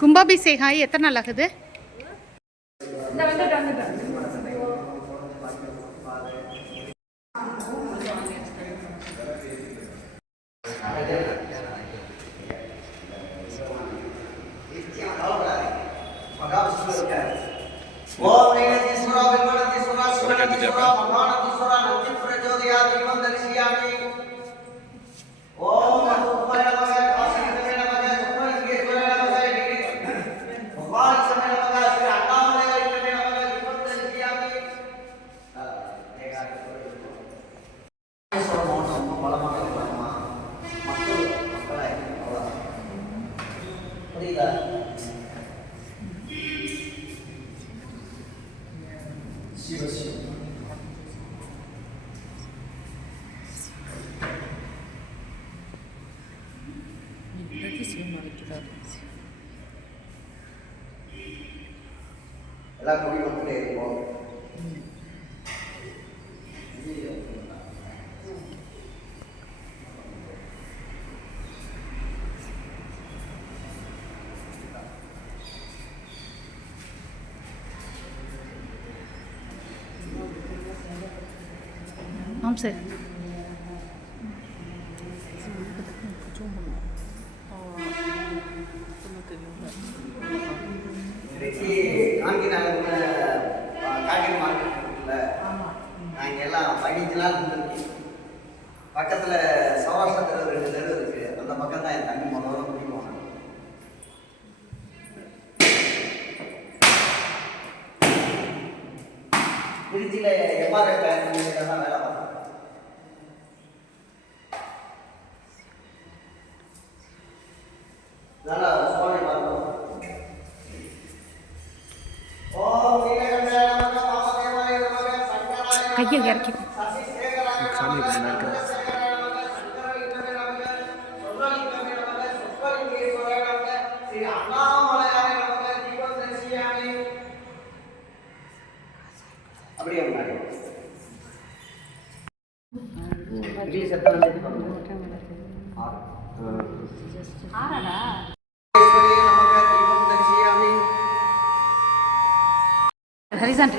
கும்பாபிஷேகம் எத்தனை நாள் ஆகுது? எல்லாம் கொடி கொண்டே இருப்போம். ஆமாம் சார். காந்தி நகரில் காய்கறி மார்க்கெட் இருக்குல்ல, நாங்கள் எல்லாம் 15 நாள் இருந்திருக்கோம். பக்கத்தில் சௌராஷ்டிரா தெரு 2 தெரு இருக்குது. அந்த பக்கம் தான் என் தம்பி முதல்ல கூட்டிட்டு போனாங்க. திருச்சியில் எம்ஆர்எஃப் பேங்க் தான் வேலை பார்த்தேன். நல்லா சோழனை பார்த்தோம். கையை இறக்கி சாமி இருக்கிறேன். அப்படியே இங்கிலீஷ் எத்தனை ஹரிசான்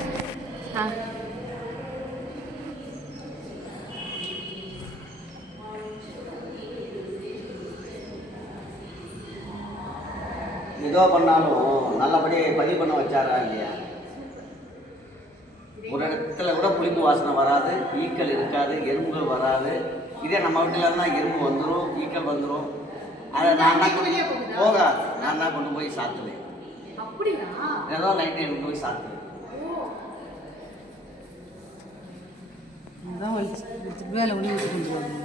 ஏதோ பண்ணாலும் நல்லபடியாக பதிவு பண்ண வச்சாரா இல்லையா? ஒரு இடத்துல கூட புளிப்பு வாசனை வராது, ஈக்கள் இருக்காது, எறும்புகள் வராது. இதே நம்ம வீட்டில் இருந்தால் எறும்பு வந்துடும், ஈக்கள் வந்துடும். அதை நான் தான் போகாது, நான் தான் கொண்டு போய் சாத்துவேன். ஏதோ நைட்டு எனக்கு போய் சாத்துவேன். வேலை ஒன்று கொண்டு போகணும்.